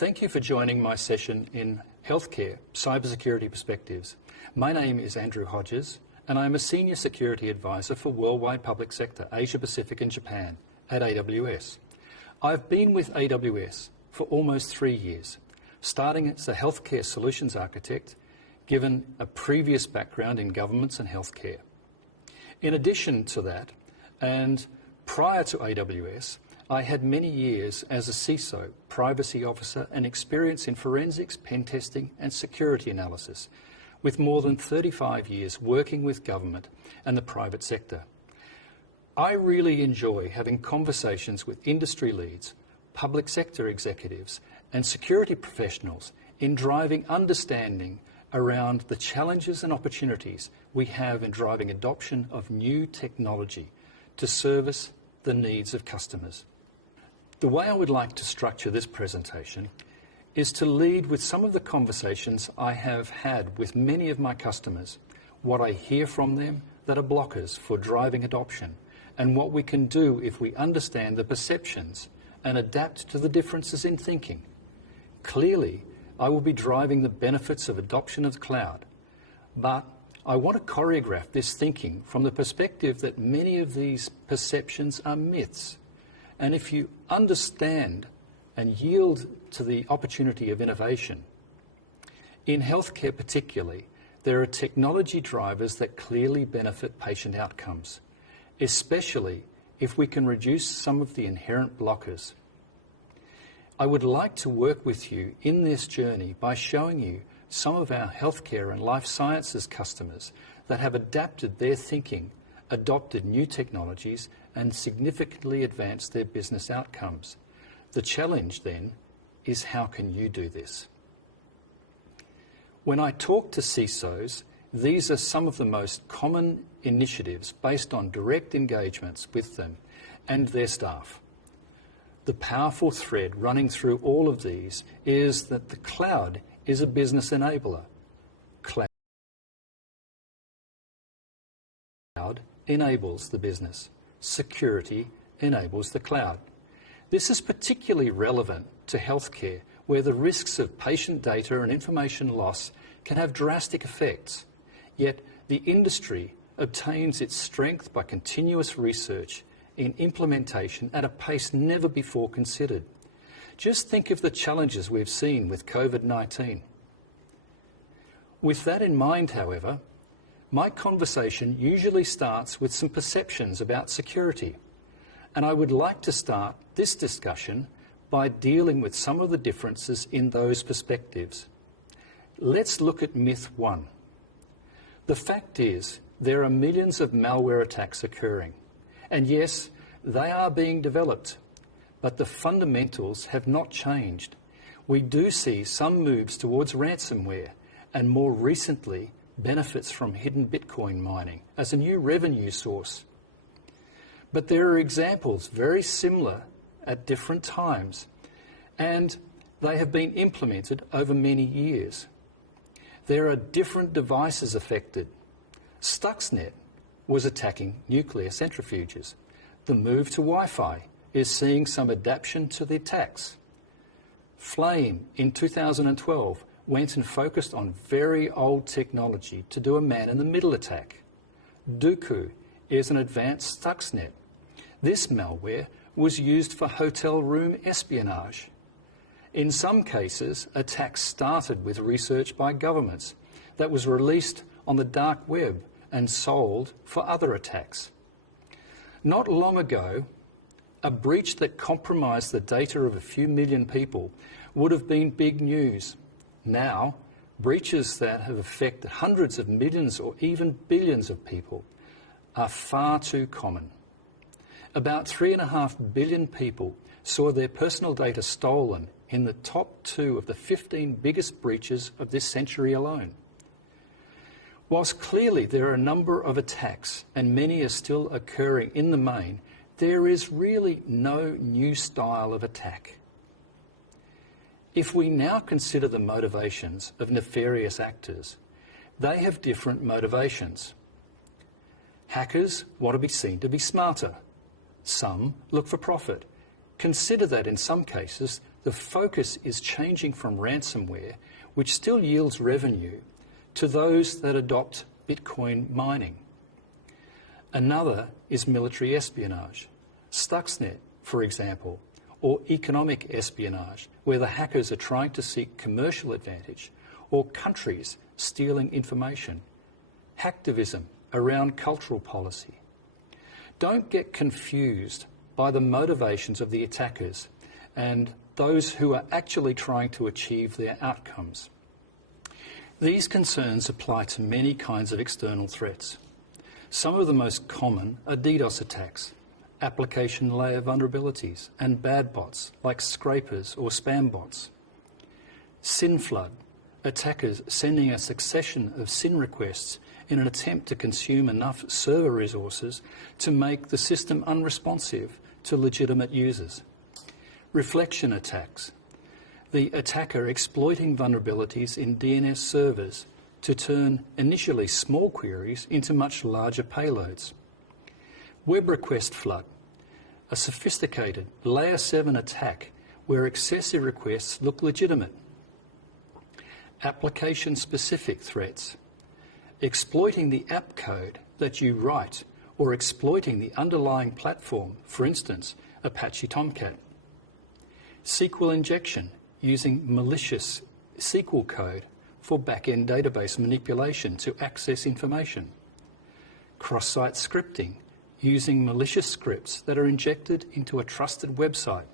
Thank you for joining my session in Healthcare Cybersecurity Perspectives. My name is Andrew Hodges and I am a Senior Security Advisor for Worldwide Public Sector, Asia Pacific and Japan at AWS. I've been with AWS for almost 3 years, starting as a Healthcare Solutions Architect, given a previous background in governments and healthcare. In addition to that, and prior to AWS, I had many years as a CISO, privacy officer, and experience in forensics, pen testing, and security analysis, with more than 35 years working with government and the private sector. I really enjoy having conversations with industry leads, public sector executives, and security professionals in driving understanding around the challenges and opportunities we have in driving adoption of new technology to service the needs of customers. The way I would like to structure this presentation is to lead with some of the conversations I have had with many of my customers, what I hear from them that are blockers for driving adoption, and what we can do if we understand the perceptions and adapt to the differences in thinking. Clearly, I will be driving the benefits of adoption of the cloud, but I want to choreograph this thinking from the perspective that many of these perceptions are myths. And if you understand and yield to the opportunity of innovation, in healthcare particularly, there are technology drivers that clearly benefit patient outcomes, especially if we can reduce some of the inherent blockers. I would like to work with you in this journey by showing you some of our healthcare and life sciences customers that have adapted their thinking, adopted new technologies, and significantly advanced their business outcomes. The challenge then is, how can you do this? When I talk to CISOs, these are some of the most common initiatives based on direct engagements with them and their staff. The powerful thread running through all of these is that the cloud is a business enabler. Cloud enables the business. Security enables the cloud. This is particularly relevant to healthcare, where the risks of patient data and information loss can have drastic effects. Yet the industry obtains its strength by continuous research in implementation at a pace never before considered. Just think of the challenges we've seen with COVID-19. With that in mind, however, my conversation usually starts with some perceptions about security, and I would like to start this discussion by dealing with some of the differences in those perspectives. Let's look at myth 1. The fact is, there are millions of malware attacks occurring, and yes, they are being developed, but the fundamentals have not changed. We do see some moves towards ransomware, and more recently, benefits from hidden Bitcoin mining as a new revenue source. But there are examples very similar at different times, and they have been implemented over many years. There are different devices affected. Stuxnet was attacking nuclear centrifuges. The move to Wi-Fi is seeing some adaptation to the attacks. Flame in 2012 went and focused on very old technology to do a man-in-the-middle attack. Duku is an advanced Stuxnet. This malware was used for hotel room espionage. In some cases, attacks started with research by governments that was released on the dark web and sold for other attacks. Not long ago, a breach that compromised the data of a few million people would have been big news. Now, breaches that have affected hundreds of millions or even billions of people are far too common. About 3.5 billion people saw their personal data stolen in the top 2 of the 15 biggest breaches of this century alone. Whilst clearly there are a number of attacks and many are still occurring in the main, there is really no new style of attack. If we now consider the motivations of nefarious actors, they have different motivations. Hackers want to be seen to be smarter. Some look for profit. Consider that in some cases, the focus is changing from ransomware, which still yields revenue, to those that adopt Bitcoin mining. Another is military espionage, Stuxnet, for example, or economic espionage, where the hackers are trying to seek commercial advantage, or countries stealing information, hacktivism around cultural policy. Don't get confused by the motivations of the attackers and those who are actually trying to achieve their outcomes. These concerns apply to many kinds of external threats. Some of the most common are DDoS attacks, application layer vulnerabilities, and bad bots like scrapers or spam bots. SYN flood, attackers sending a succession of SYN requests in an attempt to consume enough server resources to make the system unresponsive to legitimate users. Reflection attacks, the attacker exploiting vulnerabilities in DNS servers to turn initially small queries into much larger payloads. Web request flood, a sophisticated layer 7 attack where excessive requests look legitimate. Application-specific threats, exploiting the app code that you write or exploiting the underlying platform, for instance, Apache Tomcat. SQL injection, using malicious SQL code for back-end database manipulation to access information. Cross-site scripting, using malicious scripts that are injected into a trusted website.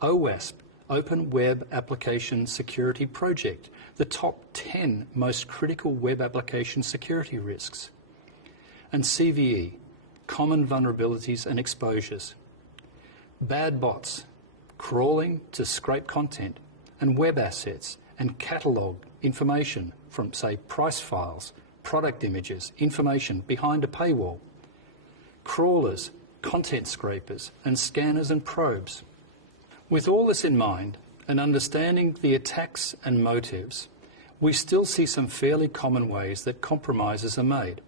OWASP, Open Web Application Security Project, the top 10 most critical web application security risks. And CVE, common vulnerabilities and exposures. Bad bots, crawling to scrape content and web assets and catalogue information from, say, price files, product images, information behind a paywall. Crawlers, content scrapers, and scanners and probes. With all this in mind, and understanding the attacks and motives, we still see some fairly common ways that compromises are made.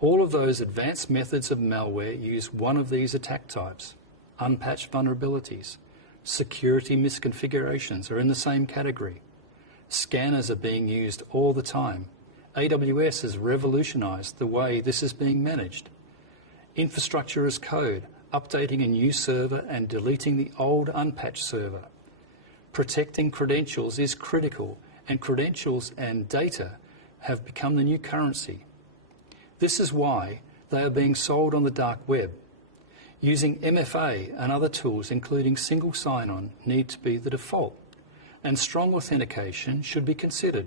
All of those advanced methods of malware use one of these attack types. Unpatched vulnerabilities, security misconfigurations are in the same category. Scanners are being used all the time. AWS has revolutionized the way this is being managed. Infrastructure as code, updating a new server and deleting the old unpatched server. Protecting credentials is critical, and credentials and data have become the new currency. This is why they are being sold on the dark web. Using MFA and other tools, including single sign-on, need to be the default, and strong authentication should be considered.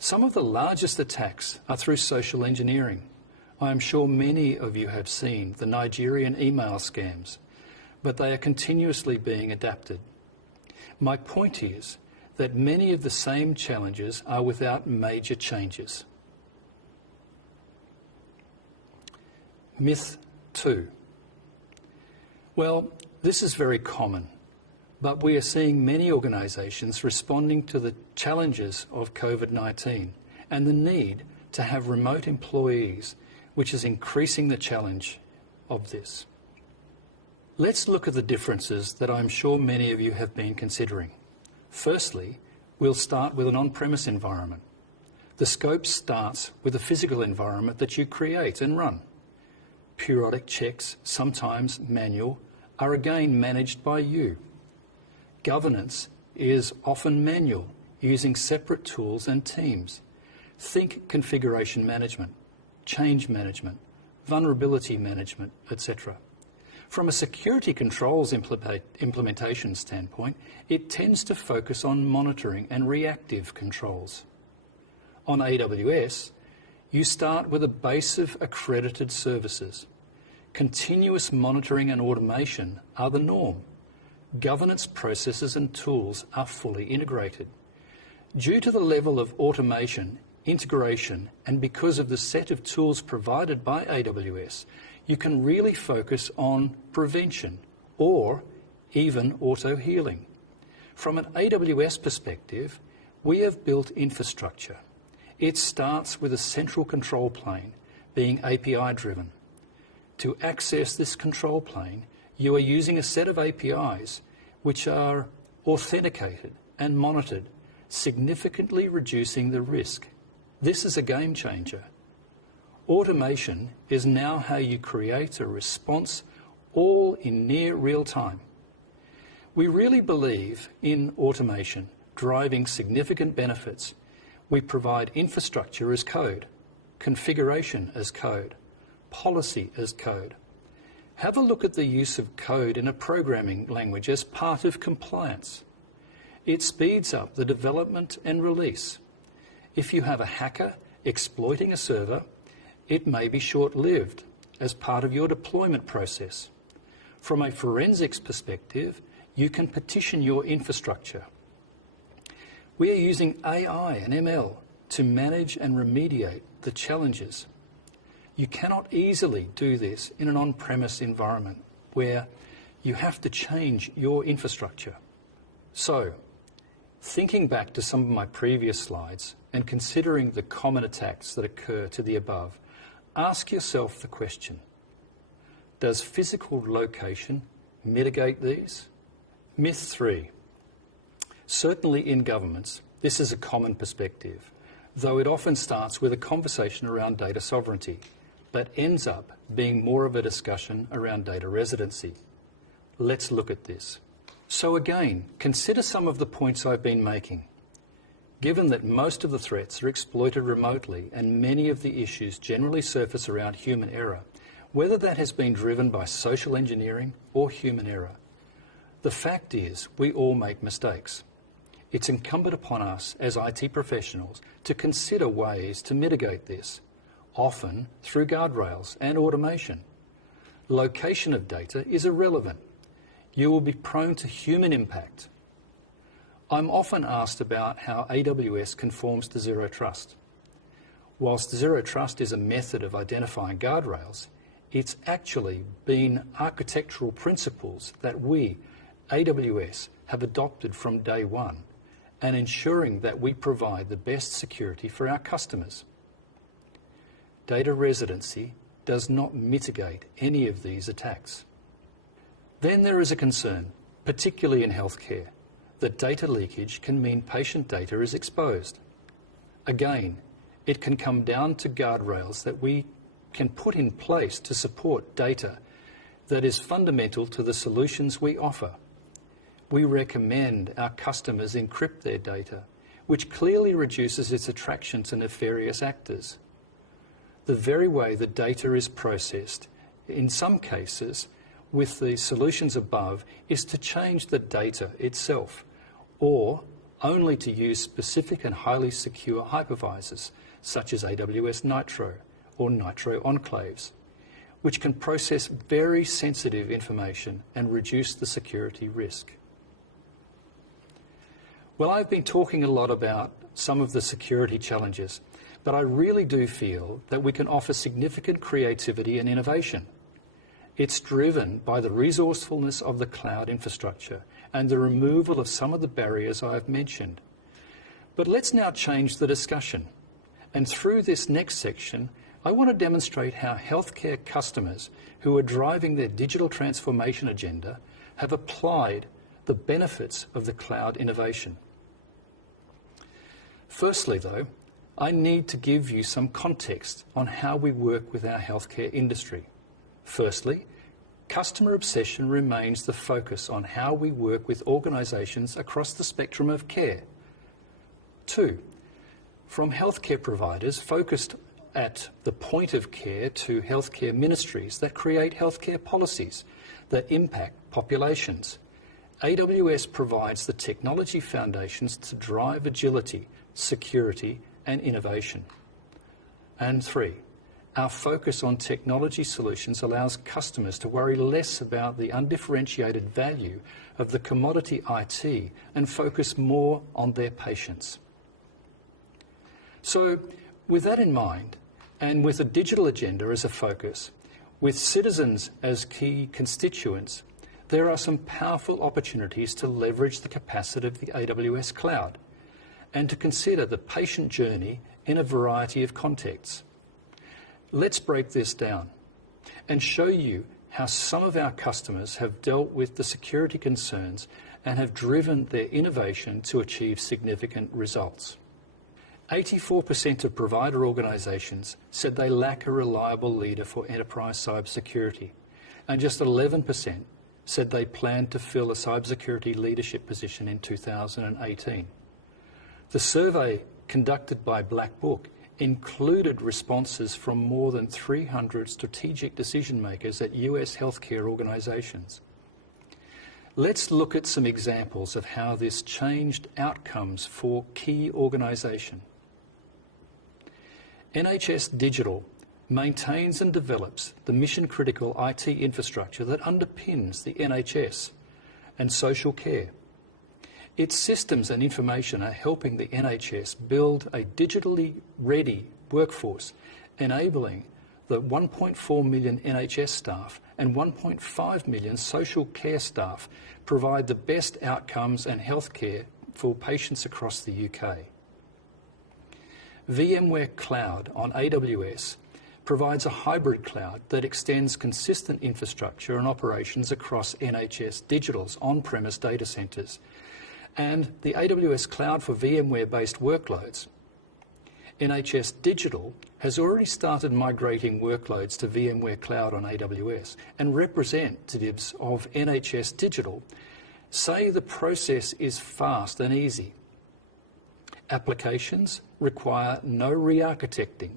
Some of the largest attacks are through social engineering. I am sure many of you have seen the Nigerian email scams, but they are continuously being adapted. My point is that many of the same challenges are without major changes. Myth 2. Well, this is very common, but we are seeing many organisations responding to the challenges of COVID-19 and the need to have remote employees, which is increasing the challenge of this. Let's look at the differences that I'm sure many of you have been considering. Firstly, we'll start with an on-premise environment. The scope starts with a physical environment that you create and run. Periodic checks, sometimes manual, are again managed by you. Governance is often manual, using separate tools and teams. Think configuration management, change management, vulnerability management, etc. From a security controls implementation standpoint, it tends to focus on monitoring and reactive controls. On AWS, you start with a base of accredited services. Continuous monitoring and automation are the norm. Governance processes and tools are fully integrated. Due to the level of automation, integration, and because of the set of tools provided by AWS, you can really focus on prevention or even auto-healing. From an AWS perspective, we have built infrastructure. It starts with a central control plane, being API-driven. To access this control plane, you are using a set of APIs which are authenticated and monitored, significantly reducing the risk. This is a game changer. Automation is now how you create a response, all in near real time. We really believe in automation driving significant benefits. We provide infrastructure as code, configuration as code, policy as code. Have a look at the use of code in a programming language as part of compliance. It speeds up the development and release. If you have a hacker exploiting a server, it may be short-lived as part of your deployment process. From a forensics perspective, you can petition your infrastructure. We are using AI and ML to manage and remediate the challenges. You cannot easily do this in an on-premise environment where you have to change your infrastructure. So, thinking back to some of my previous slides and considering the common attacks that occur to the above, ask yourself the question, does physical location mitigate these? Myth 3. Certainly in governments, this is a common perspective, though it often starts with a conversation around data sovereignty, but ends up being more of a discussion around data residency. Let's look at this. So again, consider some of the points I've been making. Given that most of the threats are exploited remotely and many of the issues generally surface around human error, whether that has been driven by social engineering or human error, the fact is we all make mistakes. It's incumbent upon us as IT professionals to consider ways to mitigate this, often through guardrails and automation. Location of data is irrelevant. You will be prone to human impact. I'm often asked about how AWS conforms to Zero Trust. Whilst Zero Trust is a method of identifying guardrails, it's actually been architectural principles that we, AWS, have adopted from day one, and ensuring that we provide the best security for our customers. Data residency does not mitigate any of these attacks. Then there is a concern, particularly in healthcare, that data leakage can mean patient data is exposed. Again, it can come down to guardrails that we can put in place to support data that is fundamental to the solutions we offer. We recommend our customers encrypt their data, which clearly reduces its attraction to nefarious actors. The very way the data is processed, in some cases, with the solutions above, is to change the data itself, or only to use specific and highly secure hypervisors, such as AWS Nitro or Nitro Enclaves, which can process very sensitive information and reduce the security risk. Well, I've been talking a lot about some of the security challenges, but I really do feel that we can offer significant creativity and innovation. It's driven by the resourcefulness of the cloud infrastructure and the removal of some of the barriers I've mentioned. But let's now change the discussion. And through this next section, I want to demonstrate how healthcare customers who are driving their digital transformation agenda have applied the benefits of the cloud innovation. Firstly, though, I need to give you some context on how we work with our healthcare industry. Firstly, customer obsession remains the focus on how we work with organisations across the spectrum of care. 2, from healthcare providers focused at the point of care to healthcare ministries that create healthcare policies that impact populations. AWS provides the technology foundations to drive agility, security, and innovation. And 3, our focus on technology solutions allows customers to worry less about the undifferentiated value of the commodity IT and focus more on their patients. So, with that in mind, and with a digital agenda as a focus, with citizens as key constituents, there are some powerful opportunities to leverage the capacity of the AWS cloud and to consider the patient journey in a variety of contexts. Let's break this down and show you how some of our customers have dealt with the security concerns and have driven their innovation to achieve significant results. 84% of provider organisations said they lack a reliable leader for enterprise cybersecurity, and just 11% said they planned to fill a cybersecurity leadership position in 2018. The survey conducted by Black Book included responses from more than 300 strategic decision makers at US healthcare organisations. Let's look at some examples of how this changed outcomes for key organisations. NHS Digital maintains and develops the mission-critical IT infrastructure that underpins the NHS and social care. Its systems and information are helping the NHS build a digitally ready workforce, enabling the 1.4 million NHS staff and 1.5 million social care staff provide the best outcomes and healthcare for patients across the UK. VMware Cloud on AWS provides a hybrid cloud that extends consistent infrastructure and operations across NHS Digital's on-premise data centres, and the AWS Cloud for VMware-based workloads. NHS Digital has already started migrating workloads to VMware Cloud on AWS, and representatives of NHS Digital say the process is fast and easy. Applications require no re-architecting.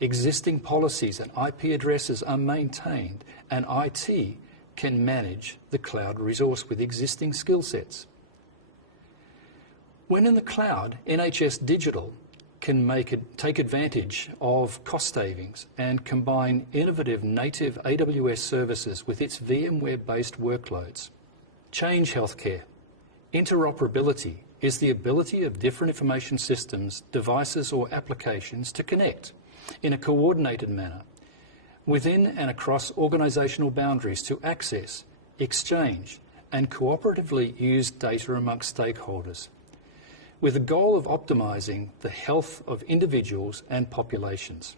Existing policies and IP addresses are maintained, and IT can manage the cloud resource with existing skill sets. When in the cloud, NHS Digital can take advantage of cost savings and combine innovative native AWS services with its VMware-based workloads. Change healthcare. Interoperability is the ability of different information systems, devices or applications to connect in a coordinated manner within and across organisational boundaries to access, exchange and cooperatively use data amongst stakeholders, with the goal of optimising the health of individuals and populations.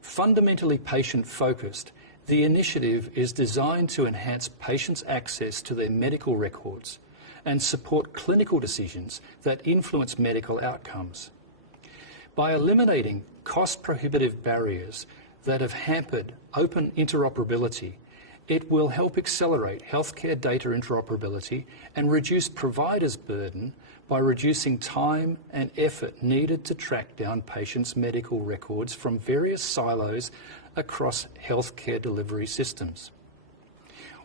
Fundamentally patient-focused, the initiative is designed to enhance patients' access to their medical records and support clinical decisions that influence medical outcomes. By eliminating cost-prohibitive barriers that have hampered open interoperability, it will help accelerate healthcare data interoperability and reduce providers' burden by reducing time and effort needed to track down patients' medical records from various silos across healthcare delivery systems.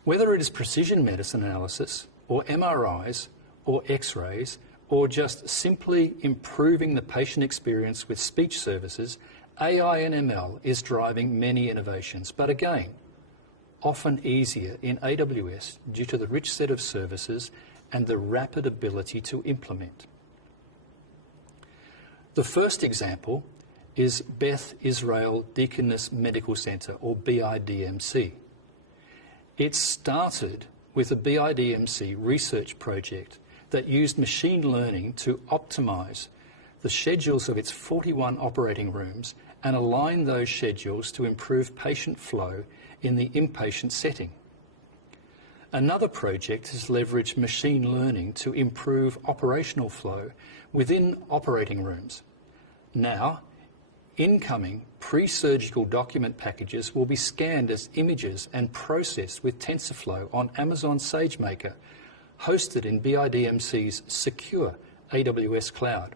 Whether it is precision medicine analysis, or MRIs, or X-rays, or just simply improving the patient experience with speech services, AI and ML is driving many innovations, but again, often easier in AWS due to the rich set of services and the rapid ability to implement. The first example is Beth Israel Deaconess Medical Centre, or BIDMC. It started with a BIDMC research project that used machine learning to optimise the schedules of its 41 operating rooms and align those schedules to improve patient flow in the inpatient setting. Another project has leveraged machine learning to improve operational flow within operating rooms. Now, incoming pre-surgical document packages will be scanned as images and processed with TensorFlow on Amazon SageMaker, hosted in BIDMC's secure AWS cloud.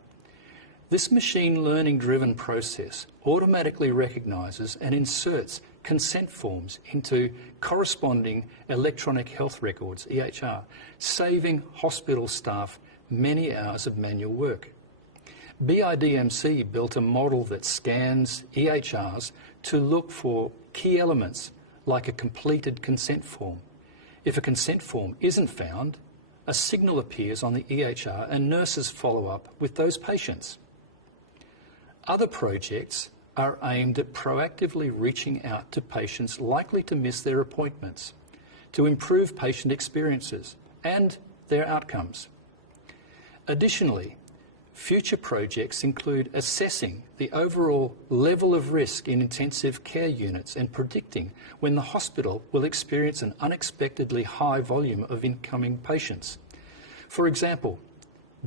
This machine learning-driven process automatically recognises and inserts consent forms into corresponding electronic health records, EHR, saving hospital staff many hours of manual work. BIDMC built a model that scans EHRs to look for key elements like a completed consent form. If a consent form isn't found, a signal appears on the EHR and nurses follow up with those patients. Other projects are aimed at proactively reaching out to patients likely to miss their appointments to improve patient experiences and their outcomes. Additionally, future projects include assessing the overall level of risk in intensive care units and predicting when the hospital will experience an unexpectedly high volume of incoming patients. For example,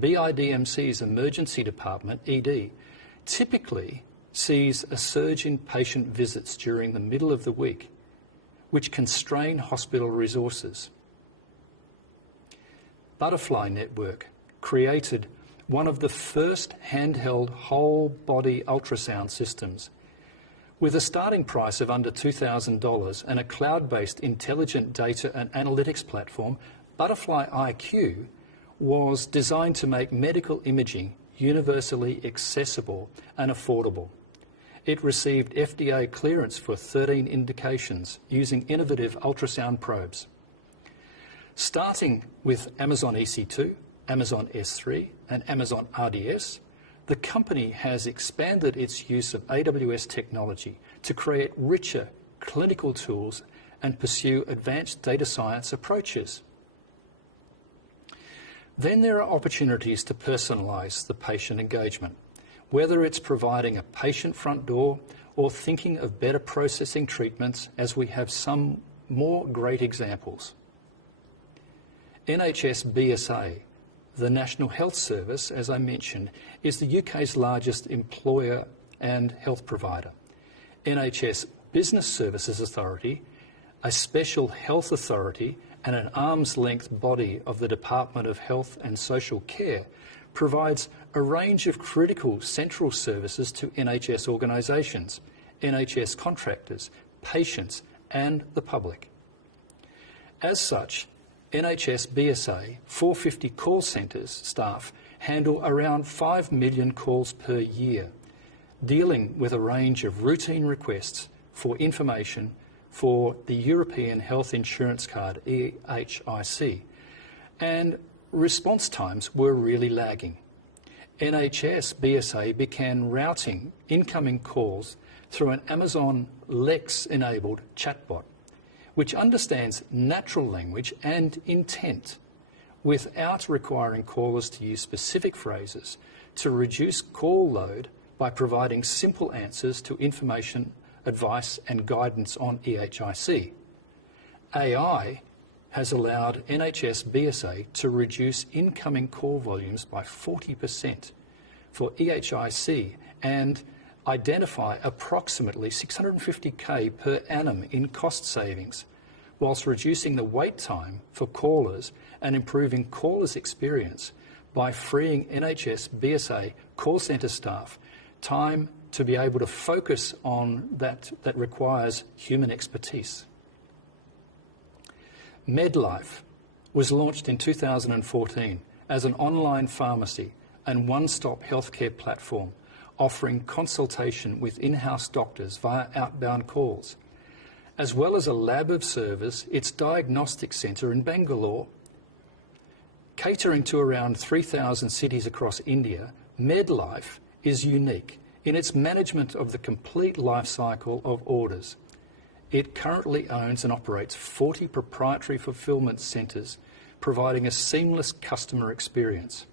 BIDMC's emergency department, ED, typically sees a surge in patient visits during the middle of the week, which can strain hospital resources. Butterfly Network created one of the first handheld whole-body ultrasound systems. With a starting price of under $2,000 and a cloud-based intelligent data and analytics platform, Butterfly IQ was designed to make medical imaging universally accessible and affordable. It received FDA clearance for 13 indications using innovative ultrasound probes. Starting with Amazon EC2, Amazon S3 and Amazon RDS, the company has expanded its use of AWS technology to create richer clinical tools and pursue advanced data science approaches. Then there are opportunities to personalise the patient engagement, whether it's providing a patient front door or thinking of better processing treatments, as we have some more great examples. NHS BSA, the National Health Service, as I mentioned, is the UK's largest employer and health provider. NHS Business Services Authority, a special health authority and an arm's-length body of the Department of Health and Social Care, provides a range of critical central services to NHS organisations, NHS contractors, patients and the public. As such, NHS BSA 450 call centres staff handle around 5 million calls per year, dealing with a range of routine requests for information for the European Health Insurance Card, EHIC, and response times were really lagging. NHS BSA began routing incoming calls through an Amazon Lex-enabled chatbot, which understands natural language and intent without requiring callers to use specific phrases, to reduce call load by providing simple answers to information, advice and guidance on EHIC. AI has allowed NHS BSA to reduce incoming call volumes by 40% for EHIC and identify approximately $650K per annum in cost savings, whilst reducing the wait time for callers and improving callers' experience by freeing NHS BSA call centre staff time to be able to focus on that requires human expertise. MedLife was launched in 2014 as an online pharmacy and one-stop healthcare platform, offering consultation with in-house doctors via outbound calls. As well as a lab of service, its diagnostic centre in Bangalore. Catering to around 3,000 cities across India, MedLife is unique in its management of the complete life cycle of orders. It currently owns and operates 40 proprietary fulfilment centres, providing a seamless customer experience.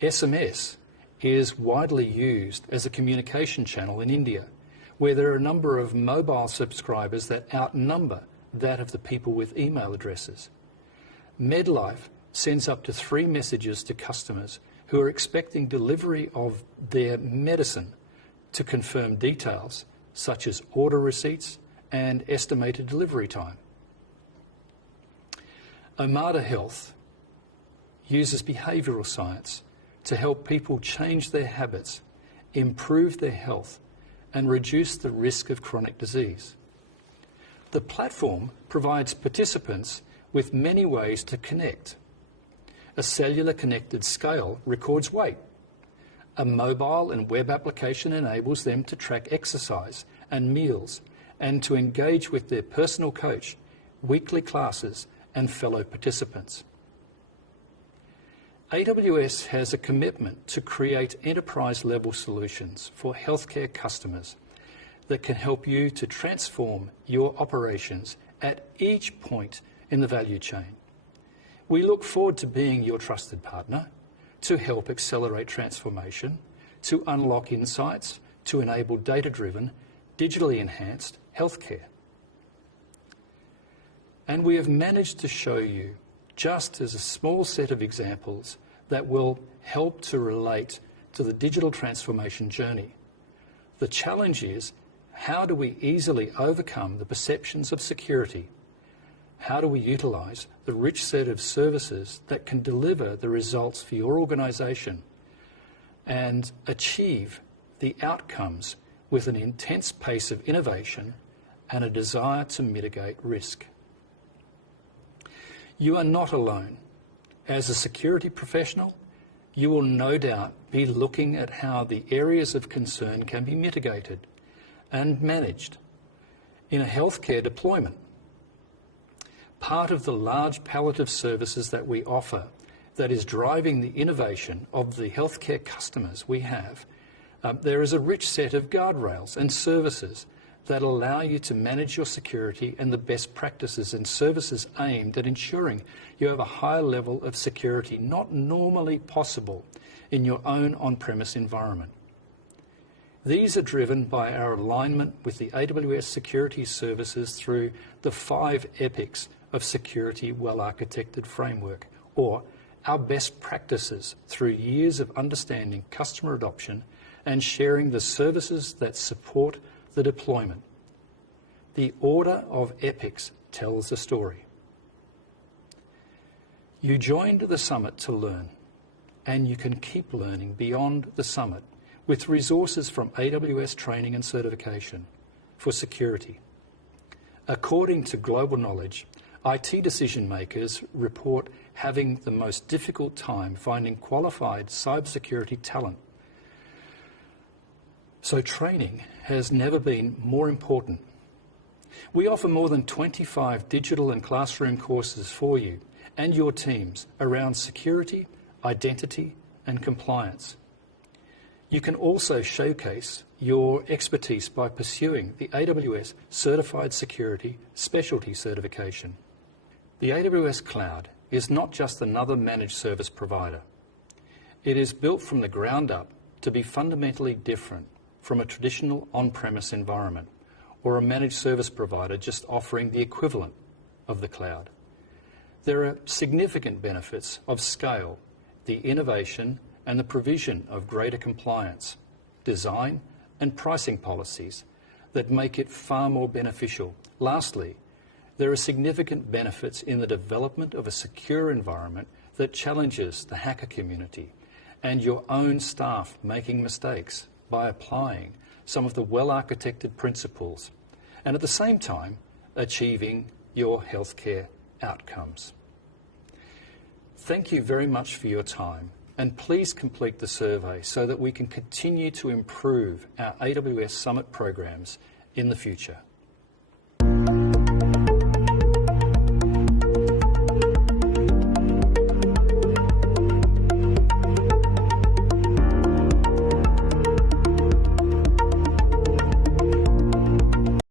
SMS is widely used as a communication channel in India, where there are a number of mobile subscribers that outnumber that of the people with email addresses. MedLife sends up to 3 messages to customers who are expecting delivery of their medicine to confirm details such as order receipts and estimated delivery time. Omada Health uses behavioural science to help people change their habits, improve their health, and reduce the risk of chronic disease. The platform provides participants with many ways to connect. A cellular connected scale records weight. A mobile and web application enables them to track exercise and meals and to engage with their personal coach, weekly classes, and fellow participants. AWS has a commitment to create enterprise-level solutions for healthcare customers that can help you to transform your operations at each point in the value chain. We look forward to being your trusted partner, to help accelerate transformation, to unlock insights, to enable data-driven, digitally enhanced healthcare. And we have managed to show you, just as a small set of examples that will help to relate to the digital transformation journey. The challenge is, how do we easily overcome the perceptions of security? How do we utilise the rich set of services that can deliver the results for your organisation and achieve the outcomes with an intense pace of innovation and a desire to mitigate risk? You are not alone. As a security professional, you will no doubt be looking at how the areas of concern can be mitigated and managed in a healthcare deployment. Part of the large palette of services that we offer that is driving the innovation of the healthcare customers we have, there is a rich set of guardrails and services that allow you to manage your security and the best practices and services aimed at ensuring you have a higher level of security not normally possible in your own on-premise environment. These are driven by our alignment with the AWS security services through the 5 epics of security well-architected framework, or our best practices through years of understanding customer adoption and sharing the services that support the deployment. The order of epics tells a story. You joined the summit to learn, and you can keep learning beyond the summit with resources from AWS training and certification for security. According to Global Knowledge, IT decision makers report having the most difficult time finding qualified cybersecurity talent. So training has never been more important. We offer more than 25 digital and classroom courses for you and your teams around security, identity, and compliance. You can also showcase your expertise by pursuing the AWS Certified Security Specialty Certification. The AWS Cloud is not just another managed service provider. It is built from the ground up to be fundamentally different from a traditional on-premise environment or a managed service provider just offering the equivalent of the cloud. There are significant benefits of scale, the innovation and the provision of greater compliance, design and pricing policies that make it far more beneficial. Lastly, there are significant benefits in the development of a secure environment that challenges the hacker community and your own staff making mistakes by applying some of the well-architected principles and at the same time achieving your healthcare outcomes. Thank you very much for your time, and please complete the survey so that we can continue to improve our AWS Summit programs in the future.